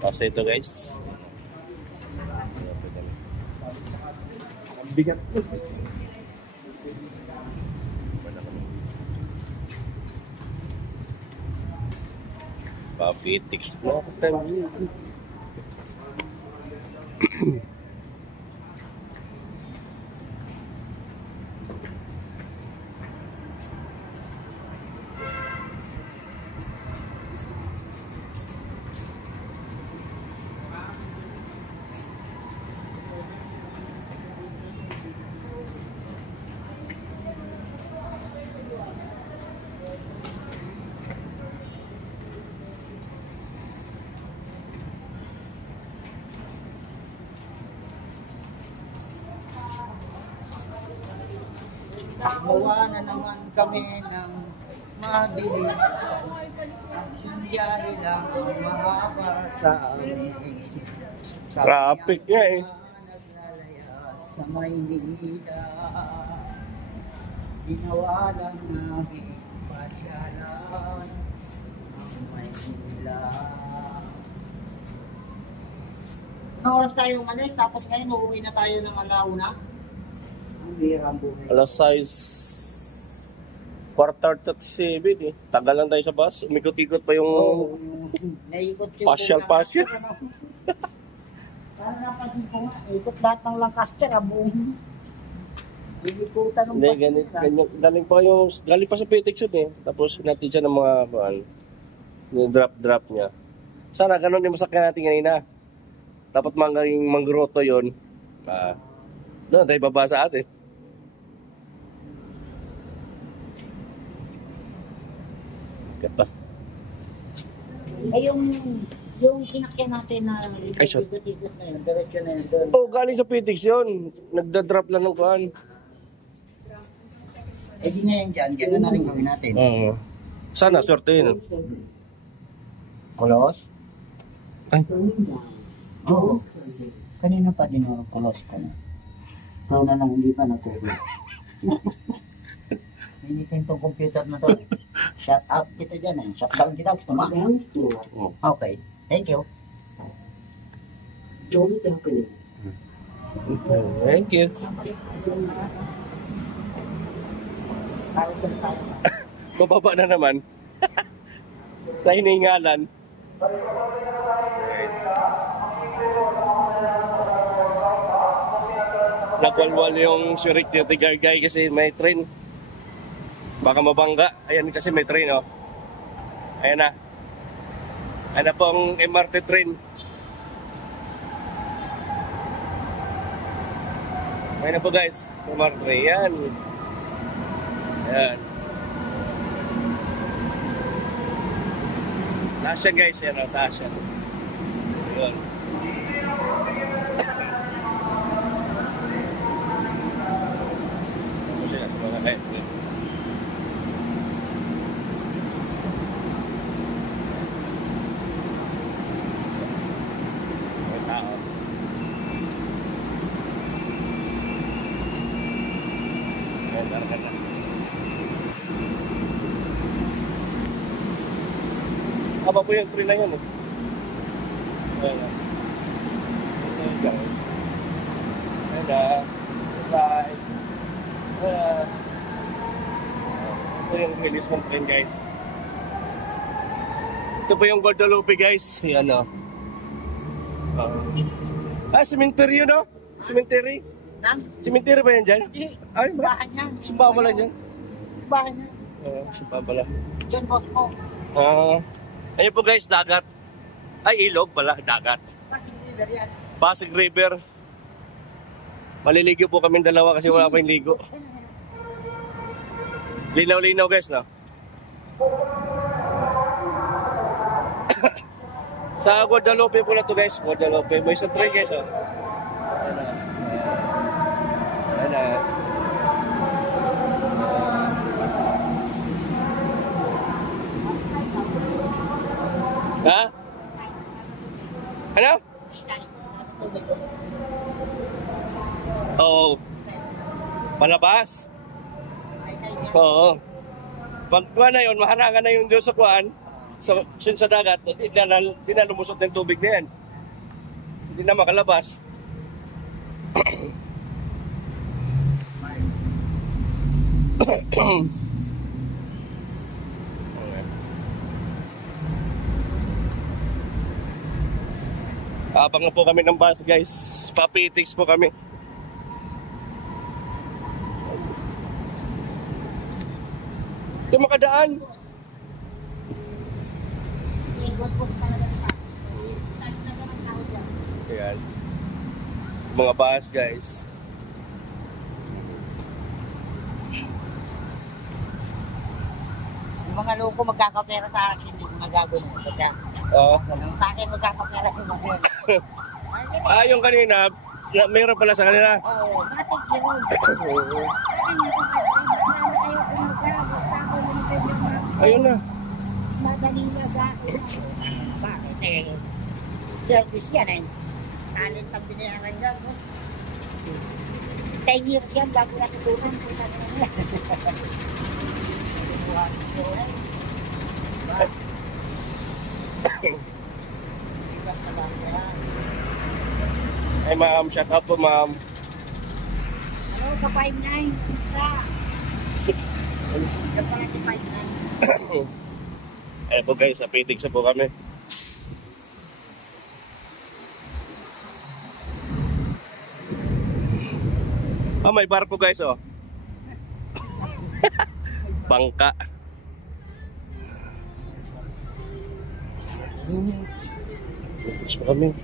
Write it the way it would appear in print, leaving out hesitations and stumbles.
Tapos ito guys. Bigat. Papitix na. Gawa na naman kami ng mabili. Biyahe lang mahaba sa amin. Traffic nga eh. Naglalaya sa Maynila. Ginawa lang namin pasyalan ang Maynila. Anong oras tayo umalis? Tapos ngayon uuwi na tayo ng alauna? Alas 6, quarter to 7 eh. Tagal lang tayo sa bus. Umikot-ikot pa yung pasyal-pasyal. Ano napansin ko nga, ikot lahat ng Lancaster, buong bibikutan ng Hindi, ganyan. Galing pa sa Petix yun eh. Tapos natin siya ng mga yung drop niya. Sana ganun yung masakyan natin kanina. Dapat manggroto yun. Doon tayo baba sa atin. Gata. Ay, yung sinakyan natin na ikot-ikot na yun, diretso na yun doon. Oh, galing sa Petix yun. Nagda-drop lang ng kuhan. Eh di ngayon dyan, gano'n na rin gawin natin. Sana, swerte yun. Kulos? Ay. Oo. Kanina pa din ako kulos ka na. Ikaw na lang, hindi pa natulog. Hinitin tong computer na to. Shut up kita dyan eh. Shut down kita. Gusto mo? Okay. Thank you. Thank you. Bababa na naman. Sa hiningalan. Nakwalwal yung security guard kasi may train. Baka mabangga. Ayan kasi may train oh. Ayan na. Ayan na po ang MRT train. Ayan na po guys. MRT. Ayan. Ayan. Taas yan guys. Ayan o. Taas yan. Ayan. Ayan. Haba po yung train na yun eh. Ayan. Ayan na. Bye. Ito yung release ng train guys. Ito po yung Guadalupe guys. Ayan o. Cemetery yun o. Cemetery. Cemetery ba yan dyan? Ay, bahay niya. Simbahan pala dyan. Bahay niya. Simbahan pala. Diyan boss mo. Ayun po guys, dagat. Ay, ilog pala, dagat. Pasig River yan. Pasig River. Maliligo po kami dalawa kasi wala pa yung ligo. Linaw-linaw guys, no? Sa Guadalupe po na to guys. Guadalupe. May isang train guys, oh. Ayan na. Ayan na. Ha? Ano? Oo. Palabas? Oo. Pag na yun, maharangan na yung Diyos sa kuhaan. sa dagat, di na lumusot ng tubig na yan. Hindi na makalabas. Abang na po kami ng bus guys. Papitix po kami. Ito makadaan. Ayan. Mga bus guys. Yung mga loko magkakapera sa akin, yung mga gagawin ko siya. Oo. Sa akin magkakapera yung mga yun. Yung kanina, mayroon pala sa kanila. Oo, matik yun. Ayun na. Madali na sa akin. Bakit eh? Service yan eh. Talent ang binayaran niya. 10 years yan bago natulungan ko na nila. Ay ma'am, shout out po ma'am. Ano ka 5'9"? Extra. Yan pala si 5'9". Ayan po guys, sa Pitix po kami. May bar po guys oh. Bangka. Pitix po kami.